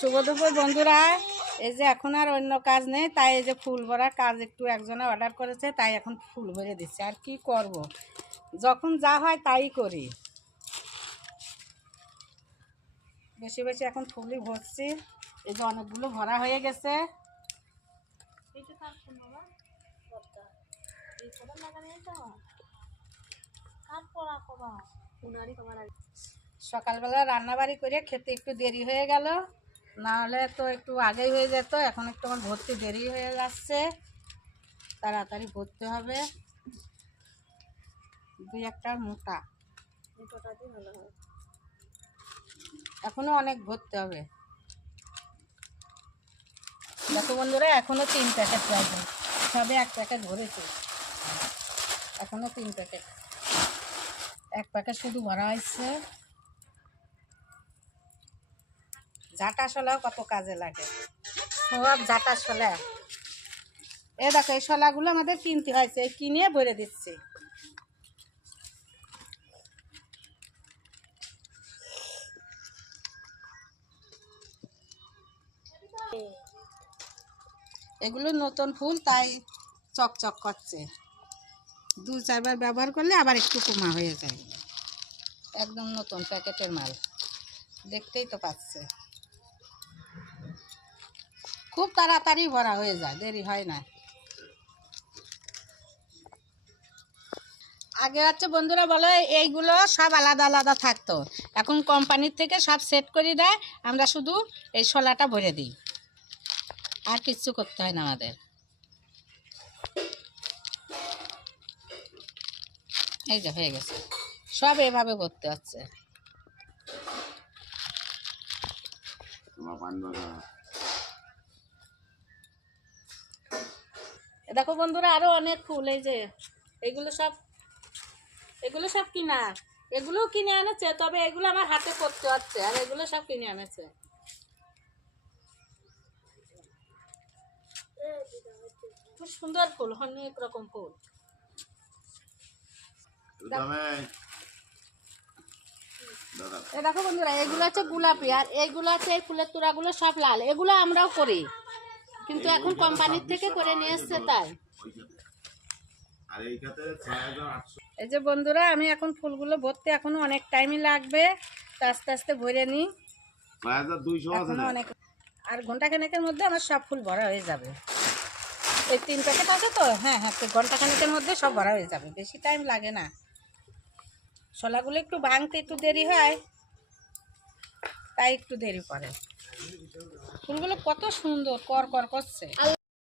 শুভ দুপুর বন্ধুরা। এই যে এখন আর অন্য কাজ নেই তাই এই যে ফুল ভরার কাজ একটু একজনে অর্ডার করেছে তাই এখন ফুল ভরে দিচ্ছে। আর কি করব। যখন যা হয় তাই করি। বেশি বেশি এখন ফুলই ভরছি। এই যে অনেকগুলো ভরা হয়ে গেছে। সকালবেলা রান্নাবাড়ি করে খেতে একটু দেরি হয়ে গেল। না হলে তো একটু আগেই হয়ে যেত, এখন একটু আমার ভর্তি দেরি হয়ে যাচ্ছে। তাড়াতাড়ি ভরতে হবে। দুই একটা মোটা। এখনও অনেক ভরতে হবে। দেখো বন্ধুরা, এখনও তিন প্যাকেট প্রয়োজন সবে এক প্যাকেট ভরেছে। এখনও তিন প্যাকেট। এক প্যাকেট শুধু ভরা হয়েছে। ঝাঁটা শলাও কত কাজে লাগে। সব ঝাঁটা শলা এ দেখো এই শলাগুলো আমাদের কিনতে হয়েছে কিনে ভরে দিচ্ছি। এগুলো নতুন ফুল তাই চকচক করছে। দু চারবার ব্যবহার করলে আবার একটু কমা হয়ে যায়। একদম নতুন প্যাকেটের মাল। দেখতেই তো পাচ্ছে। খুব তাড়াতাড়ি ভরা হয়ে যায়, দেরি হয় না। আগে হচ্ছে বন্ধুরা বলে, এইগুলো সব আলাদা আলাদা থাকতো। এখন কোম্পানির থেকে সব সেট করে দেয়, আমরা শুধু এই শোলাটা ভরে দিই। আর কিচ্ছু করতে হয় না আমাদের। এই যে হয়ে গেছে। সব এভাবে ভরতে হচ্ছে। দেখো বন্ধুরা আরও অনেক ফুল এই যে এগুলো সব এগুলো সব কিনা এগুলোও কিনে আনেছে তবে এগুলো আমার হাতে করতে হচ্ছে আর এগুলো সব কিনে আনেছে খুব সুন্দর ফুল অনেক রকম ফুল। এ দেখো বন্ধুরা এগুলো হচ্ছে গোলাপি আর এইগুলো আছে এই ফুলের তোড়াগুলো সব লাল এগুলো আমরাও করি। কিন্তু এখন কোম্পানির থেকে করে নিয়ে এসছে তাই। এই যে বন্ধুরা আমি এখন ফুলগুলো ভরতে এখনও অনেক টাইমই লাগবে। তো আস্তে আস্তে ভরে নিই? অনেক আর ঘণ্টা খানেকের মধ্যে আমার সব ফুল ভরা হয়ে যাবে। এই তিন প্যাকেট আছে তো? হ্যাঁ হ্যাঁ তো ঘণ্টা খানেকের মধ্যে সব ভরা হয়ে যাবে। বেশি টাইম লাগে না। শলাগুলো একটু ভাঙতে একটু দেরি হয়। তাই একটু দেরি পড়ে ফুলগুলো কত সুন্দর কর কর করছে।